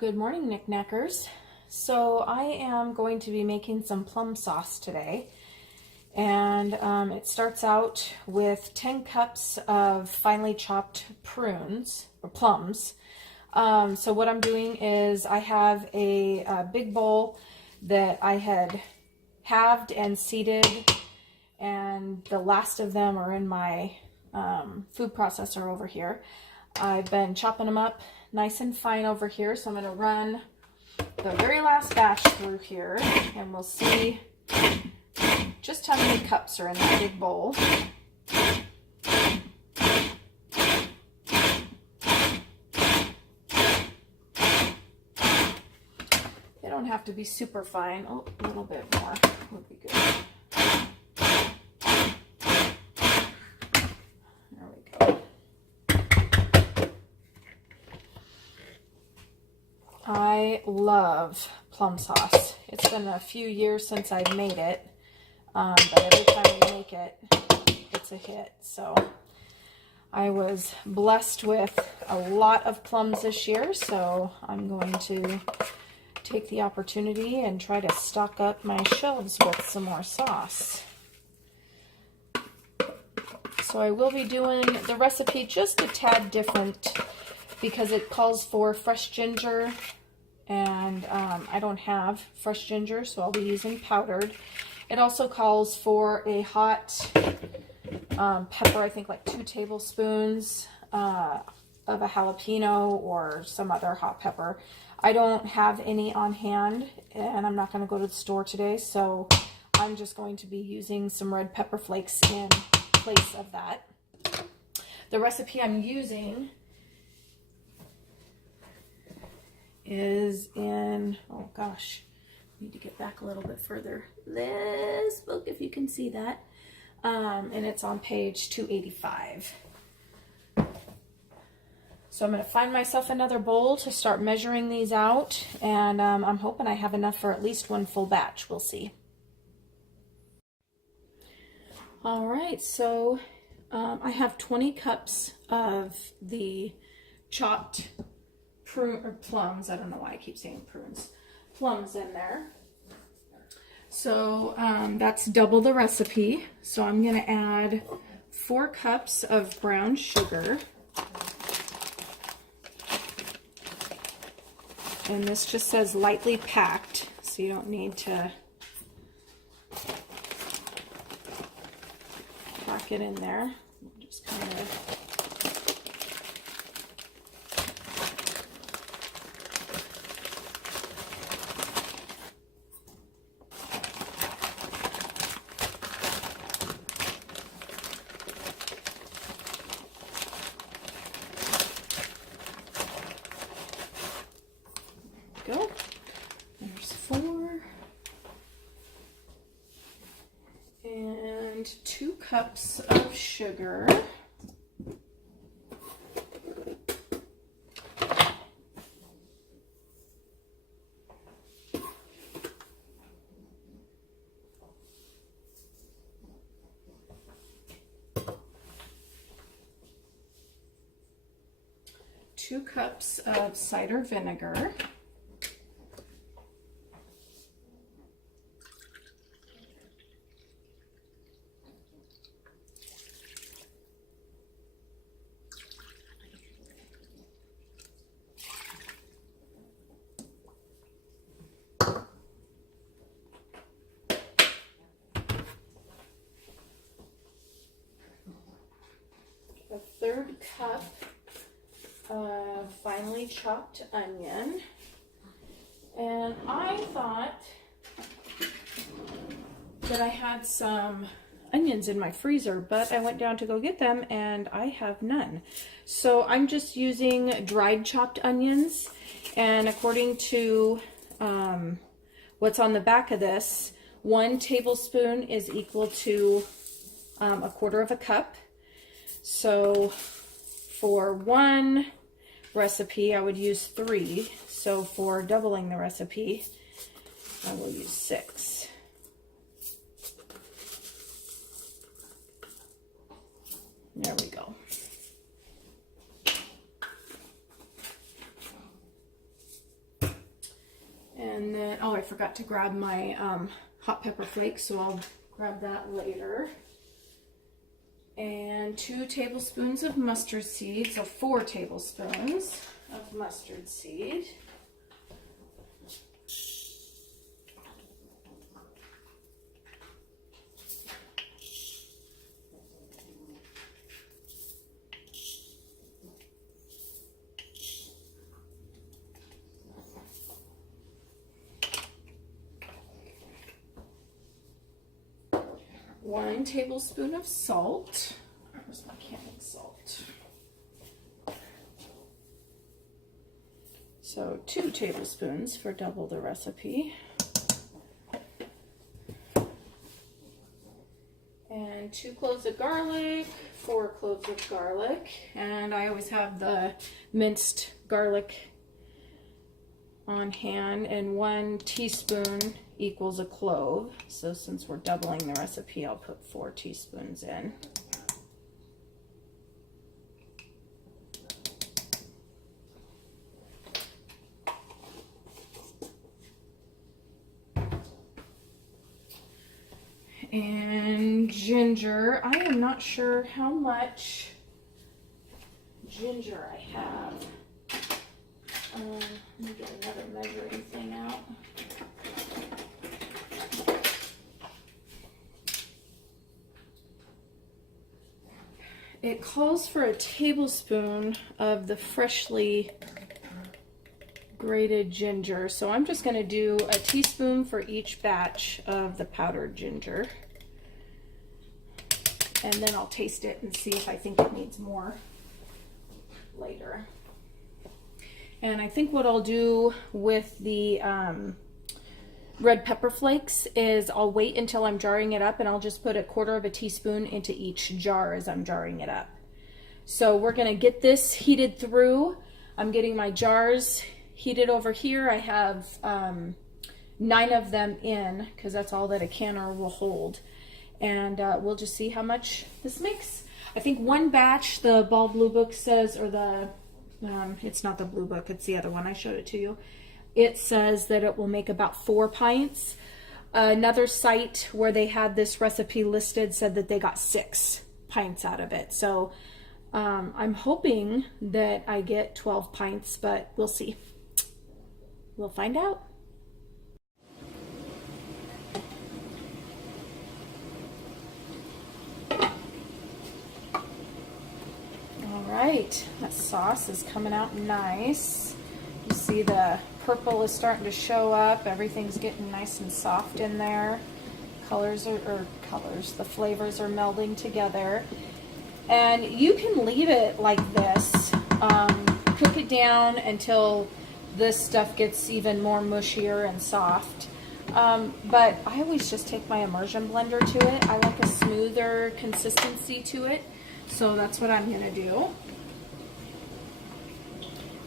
Good morning, knickknackers. So I am going to be making some plum sauce today, and it starts out with 10 cups of finely chopped prunes or plums. So what I'm doing is I have a big bowl that I had halved and seeded, and the last of them are in my food processor over here. I've been chopping them up nice and fine over here, so I'm going to run the very last batch through here, and we'll see just how many cups are in that big bowl. They don't have to be super fine. Oh, a little bit more would be good. There we go. I love plum sauce. It's been a few years since I've made it, but every time we make it, it's a hit. So I was blessed with a lot of plums this year, so I'm going to take the opportunity and try to stock up my shelves with some more sauce. So I will be doing the recipe just a tad different because it calls for fresh ginger, and I don't have fresh ginger, so I'll be using powdered. It also calls for a hot pepper, I think like 2 tablespoons of a jalapeno or some other hot pepper. I don't have any on hand, and I'm not going to go to the store today, so I'm just going to be using some red pepper flakes in place of that. The recipe I'm using is in, oh gosh, need to get back a little bit further. This book, if you can see that, and it's on page 285. So I'm going to find myself another bowl to start measuring these out, and I'm hoping I have enough for at least one full batch. We'll see. All right, so I have 20 cups of the chopped plums. I don't know why I keep saying prunes. Plums in there. So that's double the recipe. So I'm going to add 4 cups of brown sugar. And this just says lightly packed, so you don't need to pack it in there. Just kind of go. There's 4 and 2 cups of sugar. Two cups of cider vinegar. A 1/3 cup of finely chopped onion. And I thought that I had some onions in my freezer, but I went down to go get them and I have none. So I'm just using dried chopped onions, and according to what's on the back of this, 1 tablespoon is equal to 1/4 cup. So for 1 recipe, I would use 3. So for doubling the recipe, I will use 6. There we go. forgot to grab my hot pepper flakes, so I'll grab that later. And 2 tablespoons of mustard seed, so 4 tablespoons of mustard seed. One tablespoon of salt. Where's my canning salt? So 2 tablespoons for double the recipe. And 2 cloves of garlic, 4 cloves of garlic. And I always have the minced garlic on hand, and 1 teaspoon equals a clove. So since we're doubling the recipe, I'll put 4 teaspoons in. And ginger, I am not sure how much ginger I have. Let me get another measuring thing out. It calls for a tablespoon of the freshly grated ginger. So I'm just going to do a teaspoon for each batch of the powdered ginger. And then I'll taste it and see if I think it needs more later. And I think what I'll do with the red pepper flakes is I'll wait until I'm jarring it up, and I'll just put 1/4 teaspoon into each jar as I'm jarring it up. So we're going to get this heated through. I'm getting my jars heated over here. I have 9 of them in because that's all that a canner will hold. And we'll just see how much this makes. I think 1 batch, the Ball Blue Book says, or the, it's not the Blue Book, it's the other one, I showed it to you. It says that it will make about 4 pints. Another site where they had this recipe listed said that they got 6 pints out of it. So I'm hoping that I get 12 pints, but we'll see. We'll find out. All right, that sauce is coming out nice. You see the purple is starting to show up. Everything's getting nice and soft in there. The flavors are melding together. And you can leave it like this. Cook it down until this stuff gets even more mushier and soft. But I always just take my immersion blender to it. I like a smoother consistency to it. So that's what I'm gonna do.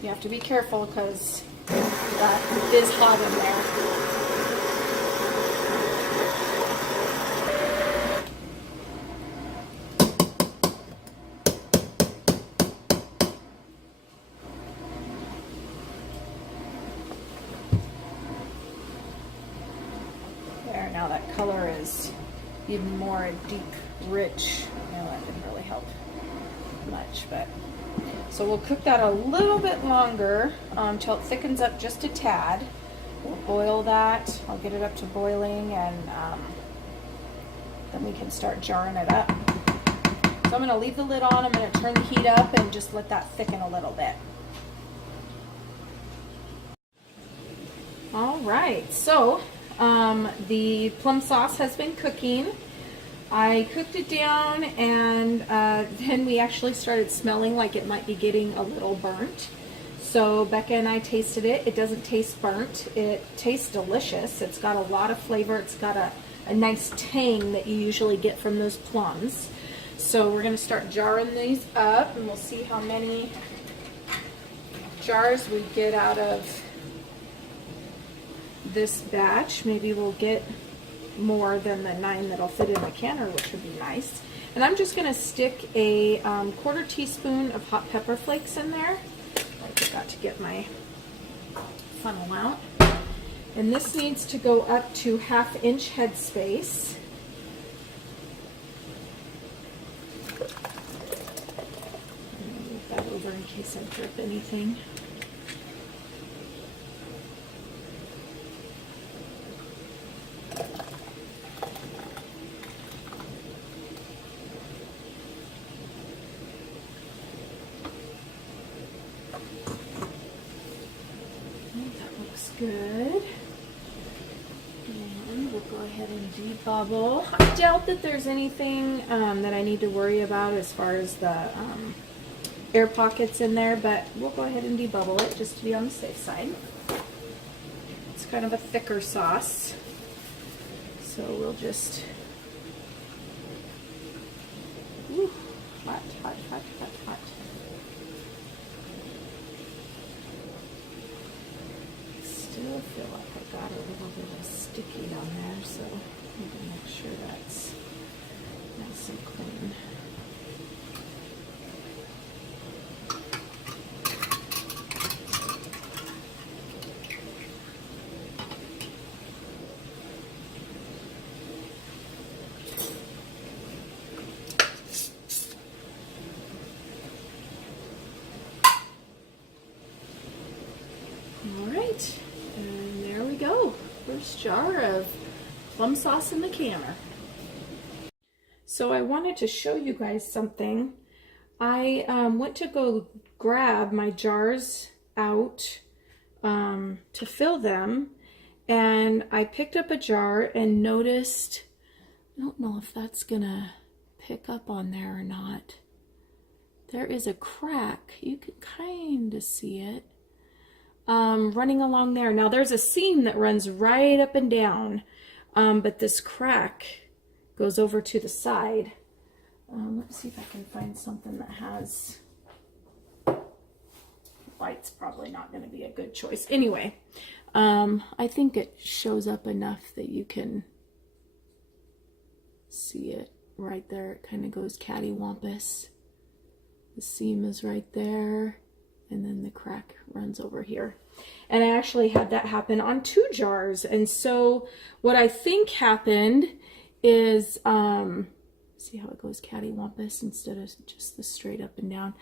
You have to be careful because that is hot in there. There, now that color is even more deep, rich. No, that didn't really help much, but so we'll cook that a little bit longer until it thickens up just a tad. We'll boil that. I'll get it up to boiling, and then we can start jarring it up. So I'm going to leave the lid on. I'm going to turn the heat up and just let that thicken a little bit. All right, so the plum sauce has been cooking. I cooked it down, and then we actually started smelling like it might be getting a little burnt. So Becca and I tasted it. It doesn't taste burnt. It tastes delicious. It's got a lot of flavor. It's got a nice tang that you usually get from those plums. So we're going to start jarring these up, and we'll see how many jars we get out of this batch. Maybe we'll get more than the 9 that'll fit in the canner, which would be nice. And I'm just going to stick a 1/4 teaspoon of hot pepper flakes in there. I forgot to get my funnel out. And this needs to go up to 1/2 inch headspace. Move that over in case I drip anything. Good. And we'll go ahead and debubble. I doubt that there's anything that I need to worry about as far as the air pockets in there, but we'll go ahead and debubble it just to be on the safe side. It's kind of a thicker sauce, so we'll just... Ooh, hot, hot, hot, hot, hot. I feel like I got a little bit of sticky down there, so I need to make sure that's nice and clean. All right. And there we go, first jar of plum sauce in the canner. So I wanted to show you guys something. I went to go grab my jars out to fill them, and I picked up a jar and noticed, I don't know if that's gonna pick up on there or not. There is a crack. You can kind of see it. Running along there. Now there's a seam that runs right up and down, but this crack goes over to the side. Let's see if I can find something that has... White's probably not going to be a good choice. Anyway, I think it shows up enough that you can see it right there. It kind of goes cattywampus. The seam is right there. And then the crack runs over here. And I actually had that happen on 2 jars. And so what I think happened is, see how it goes cattywampus instead of just the straight up and down.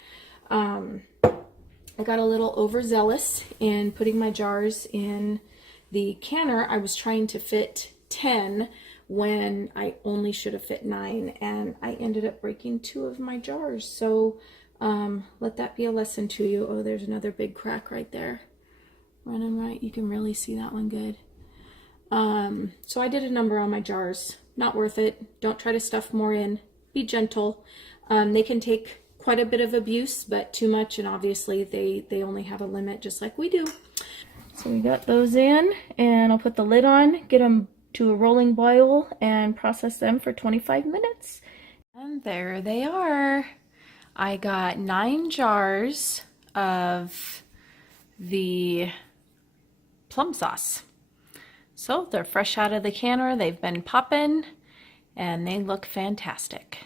I got a little overzealous in putting my jars in the canner. I was trying to fit 10 when I only should have fit 9. And I ended up breaking 2 of my jars. So let that be a lesson to you. Oh, there's another big crack right there. Running right. You can really see that one good. So I did a number on my jars. Not worth it. Don't try to stuff more in. Be gentle. They can take quite a bit of abuse, but too much, and obviously they only have a limit just like we do. So we got those in, and I'll put the lid on, get them to a rolling boil, and process them for 25 minutes. And there they are. I got 9 jars of the plum sauce. So they're fresh out of the canner, they've been popping, and they look fantastic.